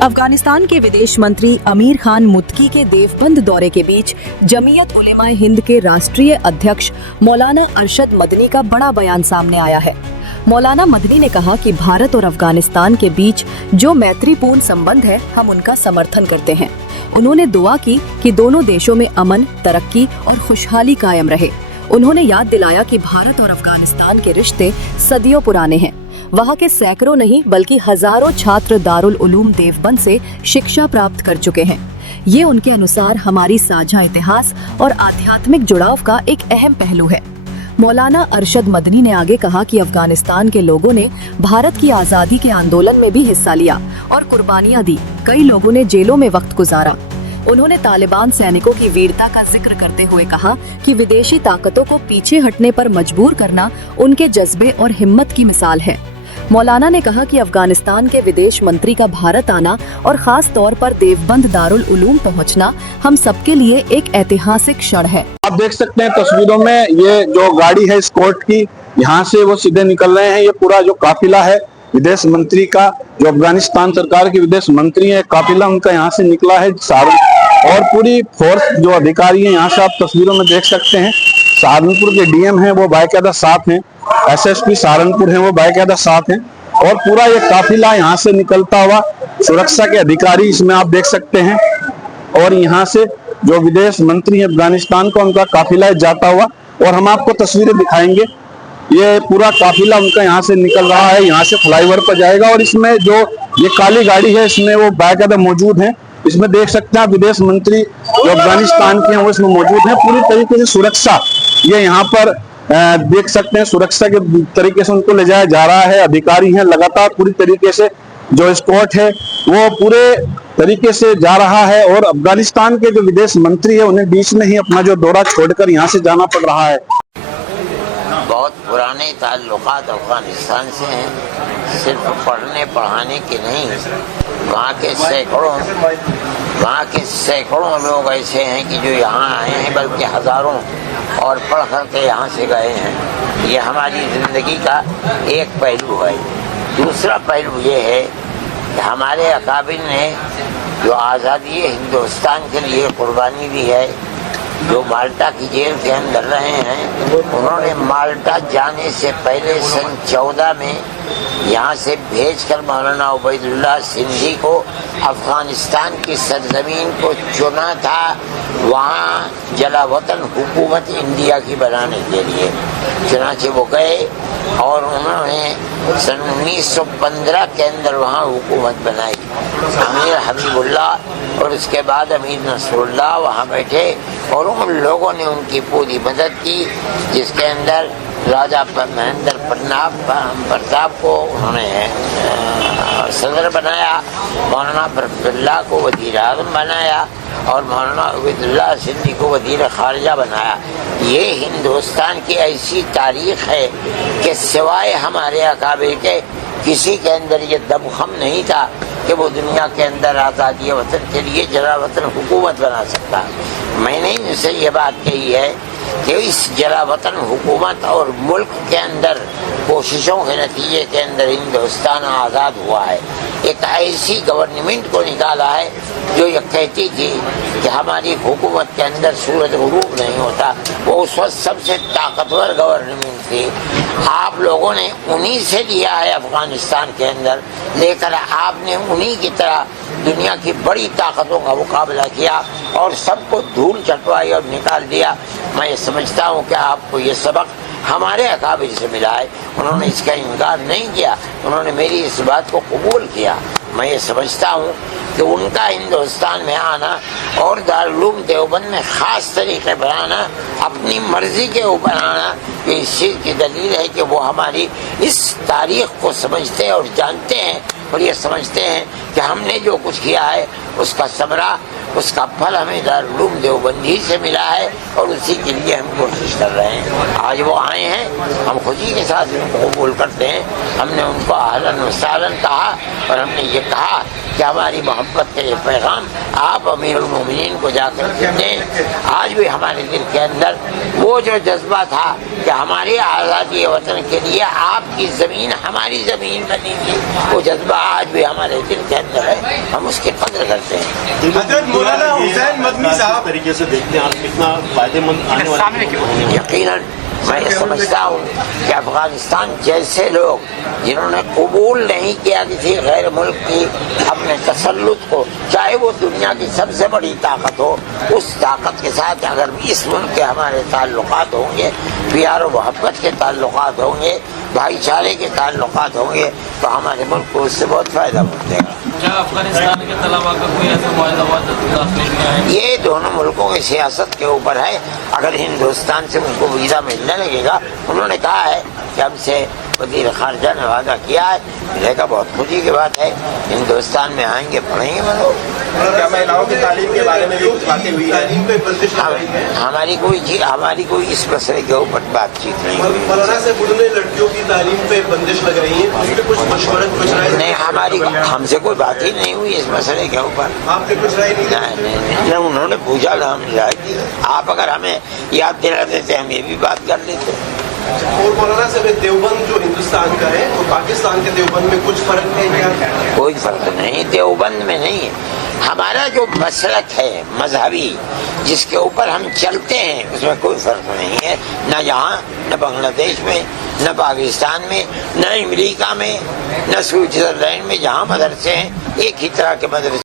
अफगानिस्तान के विदेश मंत्री अमीर खान मुत्की के देवबंद दौरे के बीच जमीयत उलेमाए हिंद के राष्ट्रीय अध्यक्ष मौलाना अरशद मदनी का बड़ा बयान सामने आया है। मौलाना मदनी ने कहा कि भारत और अफगानिस्तान के बीच जो मैत्रीपूर्ण संबंध है, हम उनका समर्थन करते हैं। उन्होंने दुआ की कि दोनों देशों में अमन, तरक्की और खुशहाली कायम रहे। उन्होंने याद दिलाया कि भारत और अफगानिस्तान के रिश्ते सदियों पुराने हैं। वहाँ के सैकड़ों नहीं बल्कि हजारों छात्र दारुल उलूम देवबंद से शिक्षा प्राप्त कर चुके हैं। ये उनके अनुसार हमारी साझा इतिहास और आध्यात्मिक जुड़ाव का एक अहम पहलू है। मौलाना अरशद मदनी ने आगे कहा कि अफगानिस्तान के लोगों ने भारत की आज़ादी के आंदोलन में भी हिस्सा लिया और कुर्बानियां दी। कई लोगों ने जेलों में वक्त गुजारा। उन्होंने तालिबान सैनिकों की वीरता का जिक्र करते हुए कहा कि विदेशी ताकतों को पीछे हटने पर मजबूर करना उनके जज्बे और हिम्मत की मिसाल है। मौलाना ने कहा कि अफगानिस्तान के विदेश मंत्री का भारत आना और खास तौर पर देवबंद दारुल उलूम पहुंचना हम सबके लिए एक ऐतिहासिक क्षण है। आप देख सकते हैं तस्वीरों में, ये जो गाड़ी है एस्कॉर्ट की, यहाँ से वो सीधे निकल रहे हैं। ये पूरा जो काफिला है विदेश मंत्री का, जो अफगानिस्तान सरकार के विदेश मंत्री है, काफिला उनका यहाँ से निकला है सहारनपुर। और पूरी फोर्स जो अधिकारी है यहाँ से आप तस्वीरों में देख सकते हैं। सहारनपुर के डीएम हैं वो बाकायदा साथ हैं, एसएसपी सहारनपुर हैं वो बाकायदा साथ हैं। और पूरा ये काफिला यहाँ से निकलता हुआ, सुरक्षा के अधिकारी इसमें आप देख सकते हैं। और यहाँ से जो विदेश मंत्री है अफगानिस्तान का, उनका काफिला जाता हुआ, और हम आपको तस्वीरें दिखाएंगे। ये पूरा काफिला उनका यहाँ से निकल रहा है, यहाँ से फ्लाईओवर पर जाएगा। और इसमें जो ये काली गाड़ी है इसमें वो बाकायदा मौजूद है। इसमें देख सकते हैं विदेश मंत्री जो अफगानिस्तान के हैं वो इसमें मौजूद है। पूरी तरीके से सुरक्षा ये यहाँ पर देख सकते हैं, सुरक्षा के तरीके से उनको ले जाया जा रहा है। अधिकारी हैं लगातार पूरी तरीके से, जो एस्कॉर्ट है वो पूरे तरीके से जा रहा है। और अफगानिस्तान के जो विदेश मंत्री है उन्हें बीच में ही अपना जो दौरा छोड़कर यहाँ से जाना पड़ रहा है। बहुत पुराने ताल्लुकात अफगानिस्तान से हैं, सिर्फ पढ़ने पढ़ाने के नहीं। वहाँ के सैकड़ों लोग ऐसे हैं कि जो यहाँ आए हैं, बल्कि हजारों, और पढ़ कर के यहाँ से गए हैं। ये हमारी जिंदगी का एक पहलू है। दूसरा पहलू ये है कि हमारे अकाबिर ने जो आज़ादी हिंदुस्तान के लिए कुर्बानी दी है, जो माल्टा की जेल के अंदर रहे हैं, उन्होंने माल्टा जाने से पहले सन 14 में यहाँ से भेजकर मौलाना उबैदुल्लाह सिंधी को अफगानिस्तान की सरजमीन को चुना था, वहाँ जलावतन हुकूमत इंडिया की बनाने के लिए। चुनाचे वो गए और उन्होंने सन 1915 के अंदर वहाँ हुकूमत बनाई। अमीर हबीबुल्लाह और उसके बाद अमीर नसरुल्लाह वहाँ बैठे और उन लोगों ने उनकी पूरी मदद की, जिसके अंदर राजा महेंद्र प्रताप को उन्होंने सदर बनाया, मौलाना बरकतुल्लाह को वजीर आज़म बनाया और मौलाना उबैदुल्लाह सिंधी को वजीर खारजा बनाया। ये हिंदुस्तान की ऐसी तारीख है कि सिवाय हमारे अकाबिर के किसी के अंदर ये दमखम नहीं था कि वो दुनिया के अंदर आज़ादी वतन के लिए जलावतन हुकूमत बना सकता। मैंने इनसे ये बात कही है कि इस जलावतन हुकूमत और मुल्क के अंदर कोशिशों के नतीजे के अंदर हिंदुस्तान आज़ाद हुआ है। एक ऐसी गवर्नमेंट को निकाला है जो ये कहती थी कि हमारी हुकूमत के अंदर सूरज गुरूब नहीं होता। वो उस वक्त सबसे ताकतवर गवर्नमेंट थी। आप लोगों ने उन्हीं से लिया है अफगानिस्तान के अंदर, लेकर आपने उन्हीं की तरह दुनिया की बड़ी ताकतों का मुकाबला किया और सबको धूल चटवाई और निकाल दिया। मैं ये समझता हूँ कि आपको ये सबक हमारे अकाबिर से मिला है। उन्होंने इसका इनकार नहीं किया, उन्होंने मेरी इस बात को कबूल किया। मैं ये समझता हूँ कि उनका हिंदुस्तान में आना और दारुल उलूम देवबंद में ख़ास तरीके पर आना, अपनी मर्जी के ऊपर आना, ये इस चीज़ की दलील है कि वो हमारी इस तारीख को समझते हैं और जानते हैं, और ये समझते हैं कि हमने जो कुछ किया है उसका समरा اس کا پھل ہمیں دارالعلوم دیوبند ہی سے ملا ہے اور اسی کے لیے ہم کوشش کر رہے ہیں. آج وہ آئے ہیں, ہم خوشی کے ساتھ ان کو قبول کرتے ہیں. ہم نے ان کو اہلاً و سہلاً کہا اور ہم نے یہ کہا کہ ہماری محبت کا یہ پیغام آپ امیر المومنین کو جا کر دیں. آج بھی ہمارے دل کے اندر وہ جو جذبہ تھا کہ ہماری آزادی وطن کے لیے آپ کی زمین ہماری زمین بنی تھی, وہ جذبہ آج بھی ہمارے دل کے اندر ہے, ہم اس کی قدر کرتے ہیں. حضرت مولانا حسین مدنی صاحب طریقے سے دیکھتے ہیں آپ کتنا فائدے مند آنے والے. یقیناً میں یہ سمجھتا ہوں کہ افغانستان جیسے لوگ جنہوں نے قبول نہیں کیا کسی غیر ملک کی اپنے تسلط کو, چاہے وہ دنیا کی سب سے بڑی طاقت ہو, اس طاقت کے ساتھ اگر اس ملک کے ہمارے تعلقات ہوں گے, پیار و محبت کے تعلقات ہوں گے, بھائی چارے کے تعلقات ہوں گے, تو ہمارے ملک کو اس سے بہت فائدہ ملے گا. کیا افغانستان کے طلبا کا کوئی ایسا معاہدہ ہوا داخلے میں ہے؟ یہ دونوں ملکوں کی سیاست کے اوپر ہے. اگر ہندوستان سے ان کو ویزا ملنے لگے گا, انہوں نے کہا ہے کہ ہم سے وزیر خارجہ نے وعدہ کیا ہے, ملے گا, بہت خوشی کی بات ہے. ہندوستان میں آئیں گے, پڑھیں گے وہ لوگ. کیا مہیلاؤں کی تعلیم کے بارے میں بھی کچھ باتیں ہوئی ہیں؟ ہماری کوئی اس مسئلے کے اوپر بات چیت نہیں ہوئی. مولانا سے لڑکیوں کی تعلیم پہ بندش لگ رہی ہے, اس پہ کچھ مشورت کچھ رائے نہیں, ہم سے کوئی بات ہی نہیں ہوئی اس مسئلے کے اوپر. آپ نے کچھ رائے نہیں؟ نہ انہوں نے پوچھا نہ ہم نے رائے دی. آپ اگر ہمیں یاد دلا دیتے ہم یہ بھی بات کر لیتے. اور مولانا صاحب دیوبند جو ہندوستان کا ہے تو پاکستان کے دیوبند میں کچھ فرق ہے کیا؟ کوئی فرق نہیں, دیوبند میں نہیں ہے. ہمارا جو مسلک ہے مذہبی جس کے اوپر ہم چلتے ہیں اس میں کوئی فرق نہیں ہے, نہ یہاں, نہ بنگلہ دیش میں, نہ پاکستان میں, نہ امریکہ میں, نہ سوئٹزرلینڈ میں. جہاں مدرسے ہیں ایک ہی طرح کے مدرسے